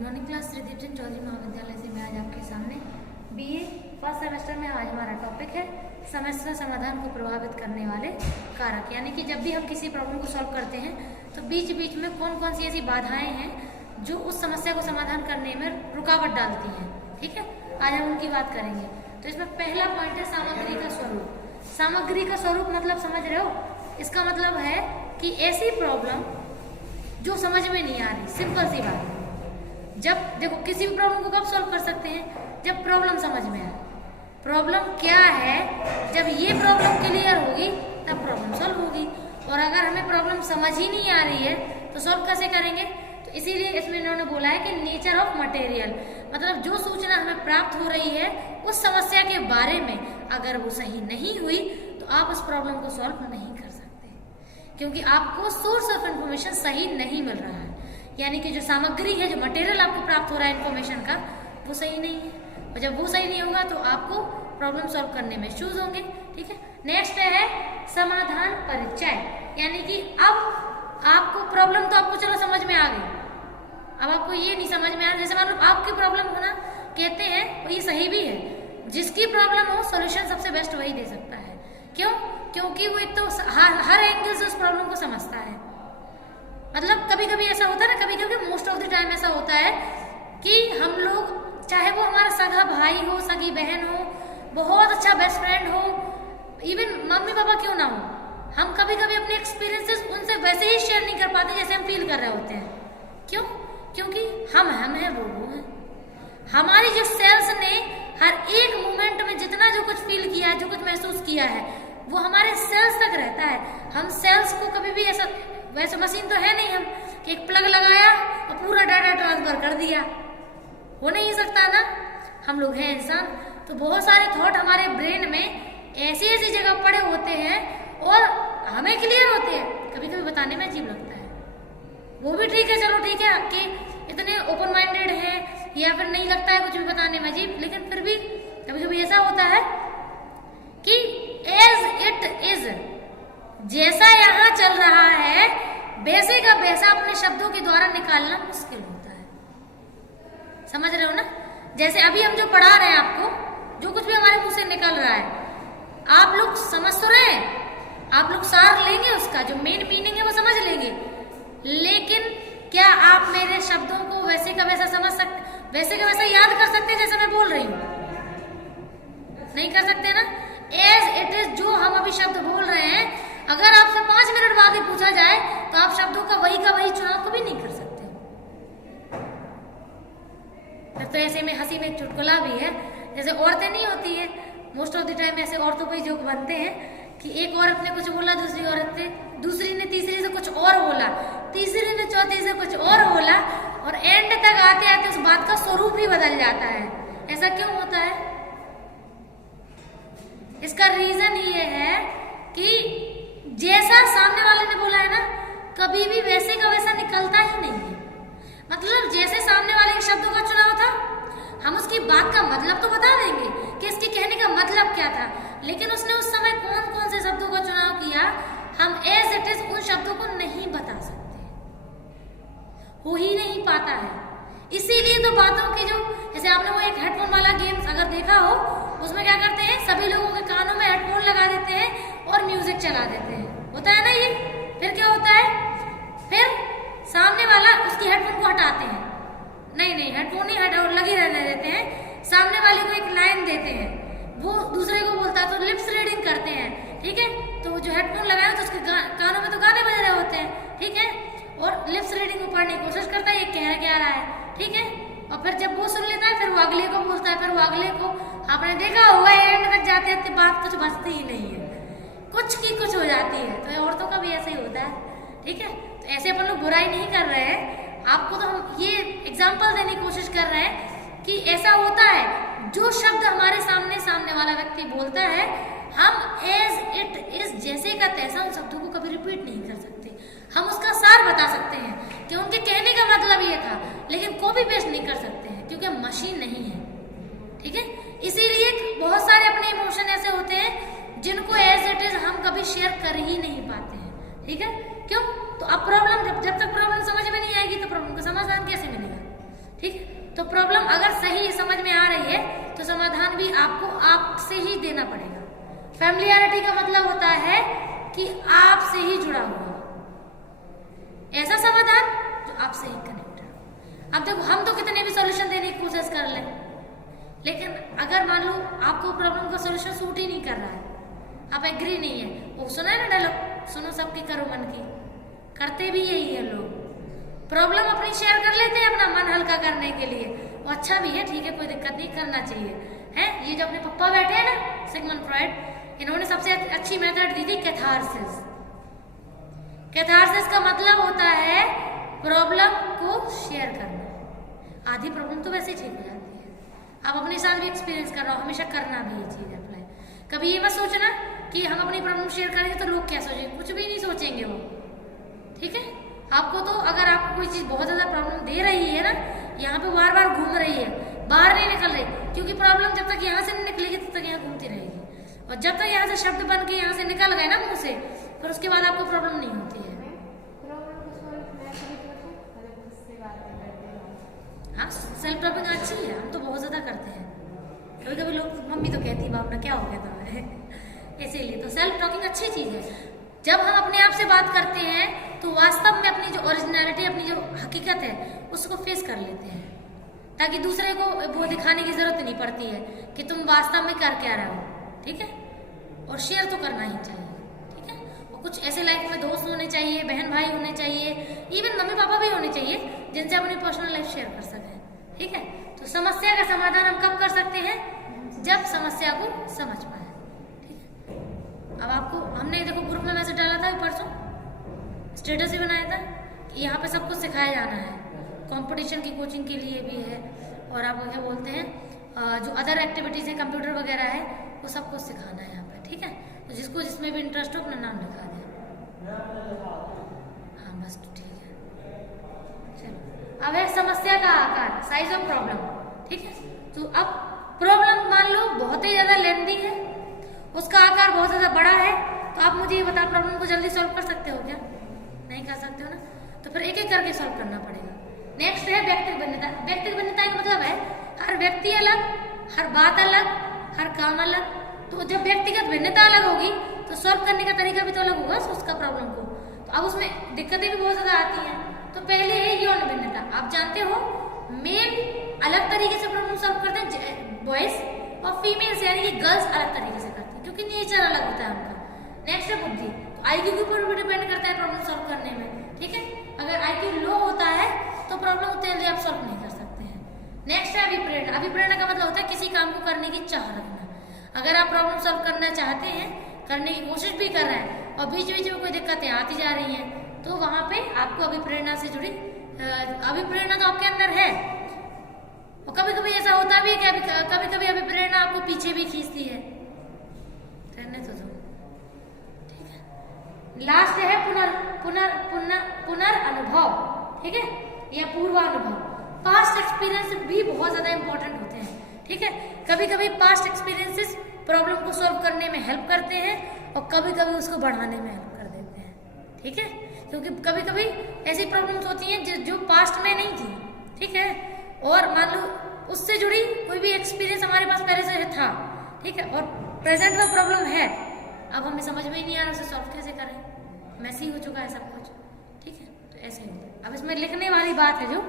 Good morning class Tridip Singh Chaudhary Mahavidyalaya से मैं आज आपके सामने बीए फर्स्ट सेमेस्टर में आज हमारा टॉपिक है समस्या समाधान को प्रभावित करने वाले कारक। यानी कि जब भी हम किसी प्रॉब्लम को सॉल्व करते हैं तो बीच बीच में कौन कौन सी ऐसी बाधाएं हैं जो उस समस्या को समाधान करने में रुकावट डालती हैं। ठीक है, आज हम उनकी बात करेंगे। तो इसमें पहला पॉइंट है सामग्री का स्वरूप। सामग्री का स्वरूप मतलब समझ रहे हो? इसका मतलब है कि ऐसी प्रॉब्लम जो समझ में नहीं आ रही। सिंपल सी बात है, जब देखो किसी भी प्रॉब्लम को कब सॉल्व कर सकते हैं? जब प्रॉब्लम समझ में आए। प्रॉब्लम क्या है, जब ये प्रॉब्लम क्लियर होगी तब प्रॉब्लम सॉल्व होगी। और अगर हमें प्रॉब्लम समझ ही नहीं आ रही है तो सॉल्व कैसे करेंगे? तो इसीलिए इसमें इन्होंने बोला है कि नेचर ऑफ मटेरियल, मतलब जो सूचना हमें प्राप्त हो रही है उस समस्या के बारे में अगर वो सही नहीं हुई तो आप उस प्रॉब्लम को सॉल्व नहीं कर सकते, क्योंकि आपको सोर्स ऑफ इंफॉर्मेशन सही नहीं मिल रहा है। यानी कि जो सामग्री है, जो मटेरियल आपको प्राप्त हो रहा है इन्फॉर्मेशन का, वो सही नहीं है। और जब वो सही नहीं होगा तो आपको प्रॉब्लम सॉल्व करने में इश्यूज होंगे। ठीक है, नेक्स्ट है समाधान परिचय। यानी कि अब आपको प्रॉब्लम तो आपको चलो समझ में आ गई, अब आपको ये नहीं समझ में आ रहा, जैसे मान लो आपकी प्रॉब्लम होना कहते हैं और ये सही भी है। जिसकी प्रॉब्लम हो सोल्यूशन सबसे बेस्ट वही दे सकता है। क्यों? क्योंकि वो एक तो हर एंगल से उस प्रॉब्लम को समझता है। मतलब कभी कभी ऐसा होता है ना, कभी कभी मोस्ट ऑफ द टाइम ऐसा होता है कि हम लोग, चाहे वो हमारा सगा भाई हो, सगी बहन हो, बहुत अच्छा बेस्ट फ्रेंड हो, इवन मम्मी पापा क्यों ना हो, हम कभी कभी अपने एक्सपीरियंसेस उनसे वैसे ही शेयर नहीं कर पाते जैसे हम फील कर रहे होते हैं। क्यों? क्योंकि हम हैं, वो हैं। हमारी जो सेल्स ने हर एक मोमेंट में जितना जो कुछ फील किया है, जो कुछ महसूस किया है, वो हमारे सेल्स तक रहता है। हम सेल्स को कभी भी ऐसा, वैसे मशीन तो है नहीं हम कि एक प्लग लगाया और पूरा डाटा ट्रांसफर कर दिया, हो नहीं सकता ना। हम लोग हैं इंसान, तो बहुत सारे थॉट हमारे ब्रेन में ऐसी ऐसी जगह पड़े होते हैं और हमें क्लियर होते हैं, कभी कभी बताने में अजीब लगता है। वो भी ठीक है, चलो ठीक है कि इतने ओपन माइंडेड हैं या फिर नहीं लगता है कुछ भी बताने में अजीब, लेकिन फिर भी कभी कभी ऐसा होता है कि एज इट इज, जैसा यहाँ चल रहा है वैसे का वैसा अपने शब्दों के द्वारा निकालना मुश्किल होता है। समझ रहे हो ना? जैसे अभी हम जो पढ़ा रहे हैं आपको, जो कुछ भी हमारे मुंह से निकल रहा है, आप लोग समझ तो रहे हैं, आप लोग सार लेंगे, उसका जो मेन मीनिंग है वो समझ लेंगे, लेकिन क्या आप मेरे शब्दों को वैसे का वैसा समझ सकते, वैसे का वैसा याद कर सकते हैं जैसे मैं बोल रही हूँ? नहीं कर सकते ना। एज इट इज, जो हम अभी शब्द बोल रहे हैं, अगर आपसे 5 मिनट बाद ही पूछा जाए तो आप शब्दों का वही चुनाव कभी नहीं कर सकते। फिर तो ऐसे में हंसी में एक चुटकुला भी है, जैसे औरतें नहीं होती है, मोस्ट ऑफ द टाइम ऐसे औरतों पे जोक बनते हैं कि एक औरत ने कुछ बोला, दूसरी ने तीसरी से कुछ और बोला, तीसरी ने चौथी से कुछ और बोला, और एंड तक आते आते उस बात का स्वरूप ही बदल जाता है। ऐसा क्यों होता है? इसका रीजन ये है कि जैसा सामने वाले ने बोला है ना, कभी भी वैसे का वैसा निकलता ही नहीं है। मतलब जैसे सामने वाले के शब्दों का चुनाव था, हम उसकी बात का मतलब तो बता देंगे कि इसके कहने का मतलब क्या था, लेकिन उसने उस समय कौन कौन से शब्दों का चुनाव किया, हम एज इट इज उन शब्दों को नहीं बता सकते, हो ही नहीं पाता है। इसीलिए तो बातों की जो, जैसे आपने वो एक हेडफोन वाला गेम अगर देखा हो, उसमें क्या करते हैं, सभी लोगों के कानों में हेडफोन लगा देते हैं और म्यूजिक चला देते हैं, होता है ना ये। फिर क्या होता है, फिर सामने वाला उसकी हेडफोन को हटाते हैं, नहीं हेडफोन नहीं हटा, लगे रहने देते हैं, सामने वाले को एक लाइन देते हैं, वो दूसरे को बोलता है तो लिप्स रीडिंग करते हैं। ठीक है, तो जो हेडफोन लगाए तो उसके कानों में तो गाने बज रहे होते हैं, ठीक है, और लिप्स रीडिंग को पढ़ने की कोशिश करता है, ये कह क्या रहा है, ठीक है, और फिर जब वो सुन लेता है फिर वो अगले को बोलता है, फिर वो अगले को, आपने देखा होगा एंड तक जाते जाते बात कुछ बचती ही नहीं है, कुछ की कुछ हो जाती है। तो औरतों का भी ऐसा ही होता है। ठीक है, तो ऐसे अपन लोग बुराई नहीं कर रहे हैं, आपको तो हम ये एग्जाम्पल देने की कोशिश कर रहे हैं कि ऐसा होता है, जो शब्द हमारे सामने वाला व्यक्ति बोलता है, हम एज इट इज, जैसे का तैसा उन शब्दों को कभी रिपीट नहीं कर सकते। हम उसका सार बता सकते हैं कि उनके कहने का मतलब ये था, लेकिन कॉपी पेस्ट नहीं कर सकते हैं क्योंकि हम मशीन नहीं है। ठीक है, इसीलिए बहुत सारे अपने इमोशन ऐसे होते हैं जिनको एज इट इज हम कभी शेयर कर ही नहीं पाते हैं। ठीक है, क्यों? तो अब प्रॉब्लम, जब तक प्रॉब्लम समझ में नहीं आएगी तो प्रॉब्लम का समाधान कैसे मिलेगा? ठीक है। तो प्रॉब्लम अगर सही समझ में आ रही है तो समाधान भी आपको आपसे ही देना पड़ेगा। फैमिलियरिटी का मतलब होता है कि आपसे ही जुड़ा हुआ ऐसा समाधान जो आपसे ही कनेक्ट है। अब देखो हम तो कितने भी सॉल्यूशन देने की कोशिश कर लें, लेकिन अगर मान लो आपको प्रॉब्लम का सॉल्यूशन सूट ही नहीं कर रहा है, आप एग्री नहीं है, वो सुना है ना डायलॉग, सुनो सबकी करो मन की, करते भी यही है लोग। प्रॉब्लम अपनी शेयर कर लेते हैं अपना मन हल्का करने के लिए, वो अच्छा भी है, ठीक है, कोई दिक्कत नहीं, करना चाहिए है। ये जो अपने पप्पा बैठे हैं ना सिगमंड फ्रॉइड, इन्होंने सबसे अच्छी मेथड दी थी कैथारसिस। कैथारसिस का मतलब होता है प्रॉब्लम को शेयर करना। आधी प्रॉब्लम तो वैसे ही ठीक हो जाती है। आप अपने साथ भी एक्सपीरियंस कर रहा हो, हमेशा करना भी ये चीज अप्लाई। कभी ये मत सोचना कि हम अपनी प्रॉब्लम शेयर करेंगे तो लोग क्या सोचेंगे, कुछ भी नहीं सोचेंगे वो, ठीक है। आपको तो अगर आपको कोई चीज बहुत ज्यादा प्रॉब्लम दे रही है ना, यहाँ पे बार बार घूम रही है, बाहर नहीं निकल रही, क्योंकि प्रॉब्लम जब तक यहाँ से नहीं निकलेगी तब तक यहाँ घूमती रहेगी, और जब तक यहाँ से शब्द बन के यहाँ से निकल गए ना मुंह से, फिर उसके बाद आपको प्रॉब्लम नहीं होती है। हाँ, सेल्फ टॉकिंग अच्छी है, हम तो बहुत ज्यादा करते हैं। कभी कभी लोग, मम्मी तो कहती है बाप ना क्या हो गया तुम्हें, इसीलिए तो सेल्फ टॉकिंग अच्छी चीज है। जब हम अपने आप से बात करते हैं तो वास्तव में अपनी जो ओरिजिनलिटी, अपनी जो हकीकत है उसको फेस कर लेते हैं, ताकि दूसरे को वो दिखाने की जरूरत नहीं पड़ती है कि तुम वास्तव में कर क्या रहे हो, ठीक है। और शेयर तो करना ही चाहिए, ठीक है। और कुछ ऐसे लाइफ में दोस्त होने चाहिए, बहन भाई होने चाहिए, इवन मम्मी पापा भी होने चाहिए जिनसे अपनी पर्सनल लाइफ शेयर कर सकें, ठीक है। तो समस्या का समाधान हम कब कर सकते हैं, जब समस्या को समझ पाए, ठीक है। अब आपको हमने देखो ग्रुप में मैसेज डाला था परसों, स्टेटस भी बनाया था कि यहाँ पे सब कुछ सिखाया जाना है, कंपटीशन की कोचिंग के लिए भी है, और आप क्या बोलते हैं जो अदर एक्टिविटीज है कंप्यूटर वगैरह है वो सब कुछ सिखाना है यहाँ पे, ठीक है। तो जिसको जिसमें भी इंटरेस्ट हो अपना नाम लिखा दे। हाँ बस ठीक है, चलो। अब है समस्या का आकार, साइज ऑफ प्रॉब्लम, ठीक है। तो अब प्रॉब्लम मान लो बहुत ही ज्यादा लेंथी है, उसका आकार बहुत ज्यादा बड़ा है, तो आप मुझे ये बताओ प्रॉब्लम को जल्दी सॉल्व कर सकते हो क्या, नहीं कर सकते हो ना, तो फिर एक एक करके सॉल्व करना पड़ेगा। नेक्स्ट है व्यक्तिगत भिन्नता। व्यक्तिगत भिन्नता का मतलब है हर व्यक्ति अलग, हर बात अलग, हर काम अलग। तो जब व्यक्तिगत भिन्नता अलग होगी तो सॉल्व करने का तरीका भी तो अलग होगा उसका प्रॉब्लम को, तो अब उसमें दिक्कतें भी बहुत ज्यादा आती हैं। तो पहले है यौन भिन्नता। आप जानते हो मेल अलग तरीके से प्रॉब्लम सॉल्व करते हैं बॉयज, और फीमेल्स यानी कि गर्ल्स अलग तरीके से करती है, क्योंकि नेचर अलग होता है उनका। नेक्स्ट है बुद्धि। तो आईक्यू के ऊपर भी डिपेंड करता है प्रॉब्लम सॉल्व करने में, ठीक है। अगर आईक्यू लो होता है तो प्रॉब्लम उतनी जल्दी आप सॉल्व नहीं कर सकते हैं। नेक्स्ट है अभिप्रेरणा। अभिप्रेरणा का मतलब होता है किसी काम को करने की चाह रखना। अगर आप प्रॉब्लम सॉल्व करना चाहते हैं, करने की कोशिश भी कर रहे हैं, और बीच बीच में कोई दिक्कतें आती जा रही हैं, तो वहां पे आपको अभिप्रेरणा से जुड़ी अभिप्रेरणा तो आपके अंदर है, और कभी कभी ऐसा होता भी है कि कभी कभी अभिप्रेरणा आपको पीछे भी खींचती है, रहने तो दो, ठीक है। लास्ट है पुनर्अनुभव, ठीक है, या पूर्वानुभव। पास्ट एक्सपीरियंस भी बहुत ज्यादा इंपॉर्टेंट होते हैं, ठीक है। कभी कभी पास्ट एक्सपीरियंसेस प्रॉब्लम को सॉल्व करने में हेल्प करते हैं, और कभी कभी उसको बढ़ाने में हेल्प कर देते हैं, ठीक है। क्योंकि कभी कभी ऐसी प्रॉब्लम्स होती हैं जो पास्ट में नहीं थी, ठीक है, और मान लो उससे जुड़ी कोई भी एक्सपीरियंस हमारे पास पहले से था, ठीक है, और प्रेजेंट में प्रॉब्लम है, अब हमें समझ में ही नहीं आ रहा उसे सॉल्व कैसे करें, मैसी हो चुका है सब कुछ, ठीक है। तो ऐसे ही अब इसमें लिखने वाली बात है जो